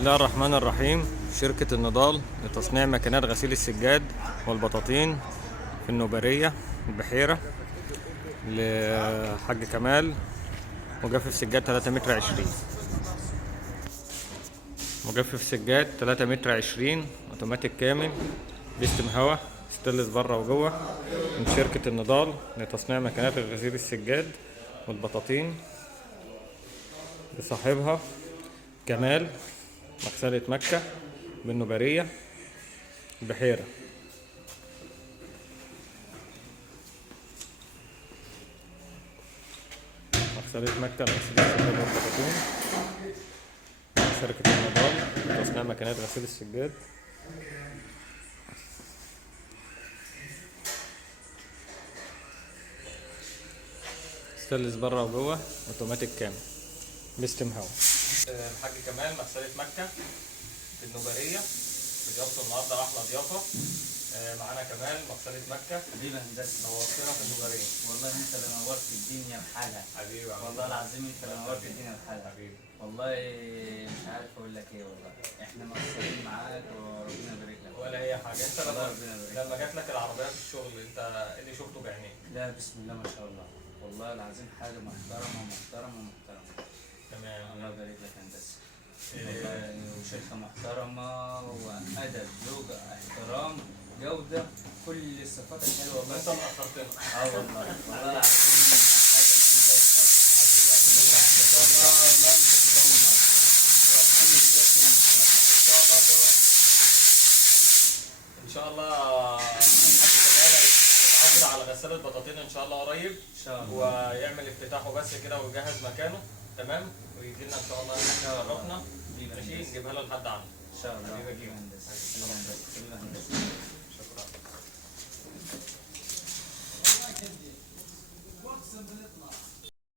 الله الرحمن الرحيم. شركة النضال لتصنيع ماكينات غسيل السجاد والبطاطين في النوبرية البحيرة لحاج كمال. مجفف سجاد 3 متر 20، مجفف سجاد 3 متر 20 اوتوماتيك كامل بيستم هوا ستانلس بره وجوه، من شركة النضال لتصنيع ماكينات غسيل السجاد والبطاطين لصاحبها كمال، مغسلة مكة بالنوبرية البحيرة. مغسلة مكة لغسيل السجاد والبطاطين، شركة النضال لتصنيع ماكينات غسيل السجاد. ستانلس بره وجوه اوتوماتيك كامل بيستم هوا. الحاج كمال مغسلة مكة في النوبرية بضيافته النهارده احلى ضيافة. معانا كمال مغسلة مكة. حبيبي هندسة، نورتنا في النوبرية. والله انت اللي نورت الدنيا بحالها. حبيبي والله العظيم انت اللي نورت الدنيا بحالها. حبيبي والله مش عارف اقول لك ايه، والله احنا مقصرين معاك وربنا يبارك لك. ولا اي حاجة. انت الله ربنا يبارك لما جات لك العربية في الشغل انت ايه اللي شفته بعينيك؟ لا بسم الله ما شاء الله، والله العظيم حاجة محترمة محترمة محترمة. تمام. الله يبارك لك هندسة. والله وشركة محترمة وأدب زوجة احترام جودة كل الصفات الحلوة. والله انت مأخرتنا. والله والله العظيم حاجة بسم الله ما شاء الله. ان شاء الله والله مش هتطول مرة. ان شاء الله الحاج كمال هيتعاقد على غسالة بطاطين ان شاء الله قريب، ان شاء الله ويعمل افتتاحه بس كده ويجهز مكانه تمام، ويجي لنا ان شاء الله نشرفنا. ماشي نجيبها له لحد عنده ان شاء الله. حبيبي اجيبه. شكرا. شكرا.